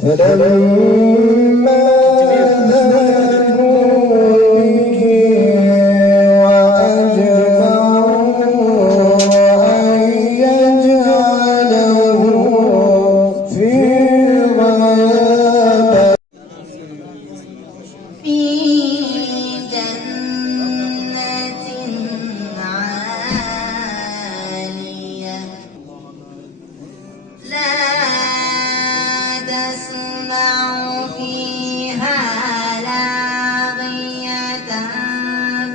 فلما ذهبوا به وأجمعوا أن يجعله في غيابة في جنة عالية لا تسمع فيها لاغية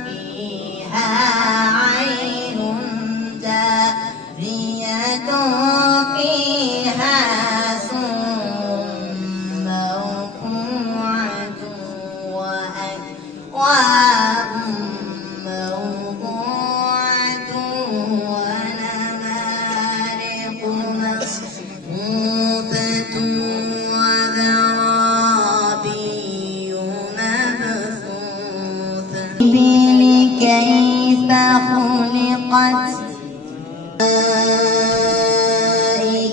فيها عين جارية فيها سرر مرفوعة وأكواب موضوعة ونمارق مصفوفة وزرابي مبثوثة كيف خلقت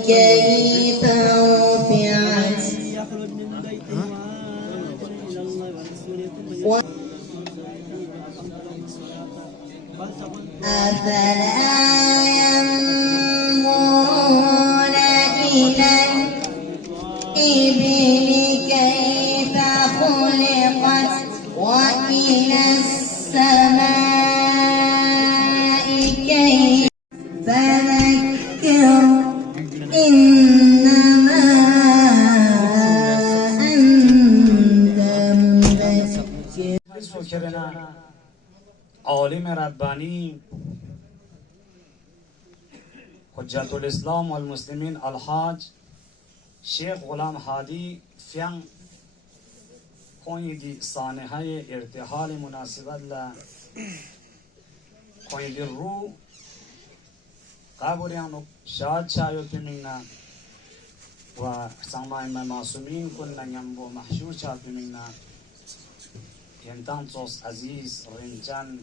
كيف رفعت أفلا ينظرون إلى الإبل كيف خلقت وإلى السماء كيف فذكر إنما أنت مذكر. عالم ربانی حجت الاسلام والمسلمین الحاج شیخ غلام هادی فیان کویدی سانحه ارتحال مناسبت ل کویدی رو قابوریانو شاد چایو تیمینا و سامای معصومین کنن یمبو محشور چا تیمینا ینتانصوص عزیز رنجان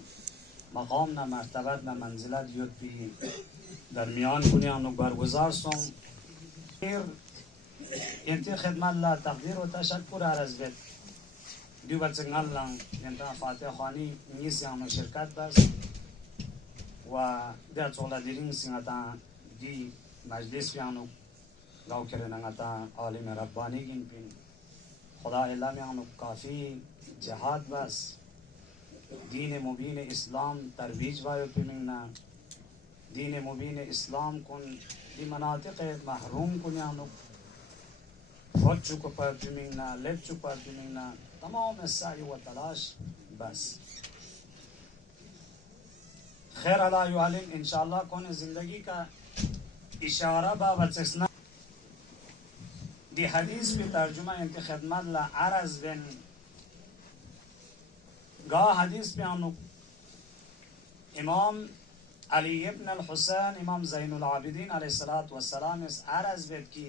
مقام نه مرتبت نه منزلت یود بی در میان کنیانو برگزار سون انتی خدمت لا تقدیر و تشکر عرض بید دیو بچنگل لن انتا فاتح خوانی نیسیانو شرکت بس و در چولا دیرین سینگتا دی مجلس بیانو گاو کرنگتا عالم ربانی گین پین خدا اللہ میانو کافی جهاد بس دین مبین اسلام ترویج وایو پیمنا دین مبین اسلام کن دی مناطق محروم کنیانو فوت چکو پر پیمنا لب چکو پر پیمنا تمام سعی و تلاش بس خیر اللہ یعلم انشاءاللہ کون زندگی کا اشارہ بابت دی حدیث بھی ترجمہ انتی خدمت لا عرض بن گاه حدیث بیانو امام علی ابن الحسین امام زین العابدین علیه الصلاة والسلام عرض بید کی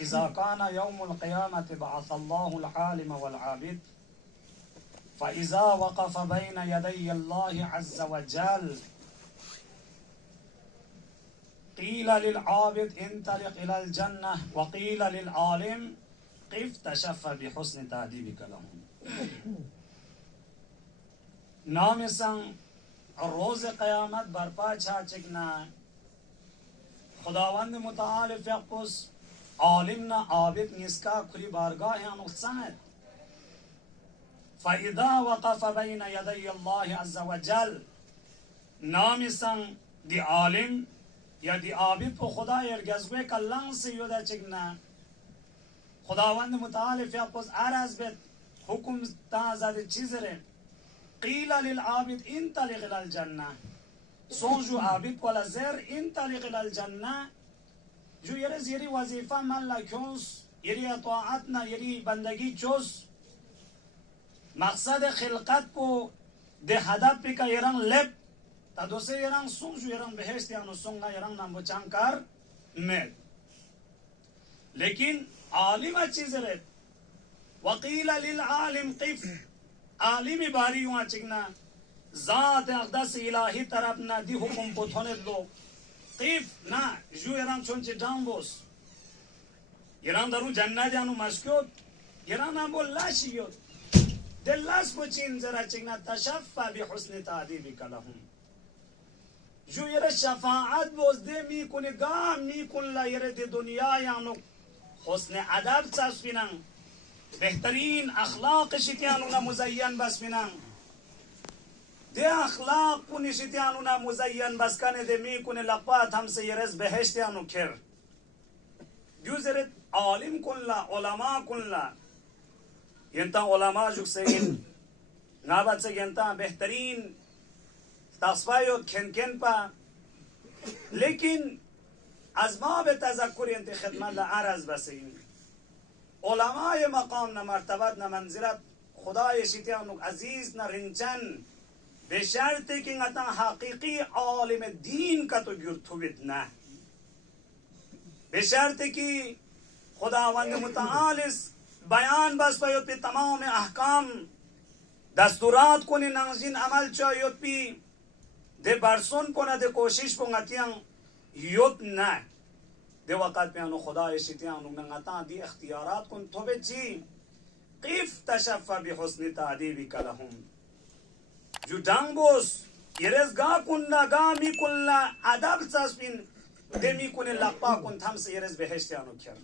اذا كان يوم القيامة بعث الله العالم والعابد فإذا وقف بين يدي الله عز وجل قيل للعابد انطلق إلى الجنة وقيل للعالم قف تشفى بحسن تأديبك لهم. نام سن روز قیامت برپا چھا چکنا خداوند متعال فیقپس عالمنا عابد نسکا کھلی بارگاہ نقصان فإذا وقف بين يدي الله عز وجل نام سن دی عالم یا دی عابد و خدا ارگزوه کلنگ سے یودا چکنا خداوند متعال فیقپس عرض بید حکم تازد چیز رہے قيل للعابد انطلق إلى الجنة سونجو عابد ولا زر انطلق إلى الجنة جو يرز يري وظيفة من لا كونس يري طاعتنا يري بندگی چوس مقصد خلقت کو ده هدف پی کا يران لب تا دوسرے يران سونجو يران بهشت یانو سونگا يران نمبو چانکار مید لیکن عالم چیز رہت وقيل للعالم قف عالمی باری ہوا چکنا ذات اقدس الہی طرف نہ دی حکم کو تھونے دو قیف نہ جو ایران چونچے جانبوس ایران درو جنہ جانو مسکوت ایران ہم بول لاشیوت دلاس کو چین ذرا چکنا تشفى بحسن تعدیبک لهم جو ایرہ شفاعت بوز دے می کنی گام می کن لا ایرہ دی دنیا یانو حسن عدب چاسفینا بهترین اخلاق شتیانونا مزین بس بینن ده اخلاق کنی شتیانونا مزین بس کنه ده می کنه لقبات هم سے یرز بهشتیانو کر جوزرت عالم کن لا علماء کن لا ینتا علماء جوک سین نابت سے ینتا بهترین تصفایو کن پا لیکن از ما به تذکر ینت خدمت لعرض بسین علماء مقام نہ مرتبت نہ منزلت خدای شتیانو عزیز نہ رنچن بشرط کہ نتا حقیقی عالم دین کا تو گرتویت نہ بشرط کہ خداوند متعال بیان بس پیوت پی تمام احکام دستورات کو ننزین عمل چایوت پی دے برسون کو نہ دے کوشش کو نتیاں یوت نہ دے وقت پیانو خدای شتیانو منگتا دی اختیارات کن تو بچی قیف تشفى بحسن تعدیبک لهم جو جنگوس یرز گا کننا گا می کننا عدب ساسپین دے می کنن لقبا کن تم سے یرز بهشتیانو کر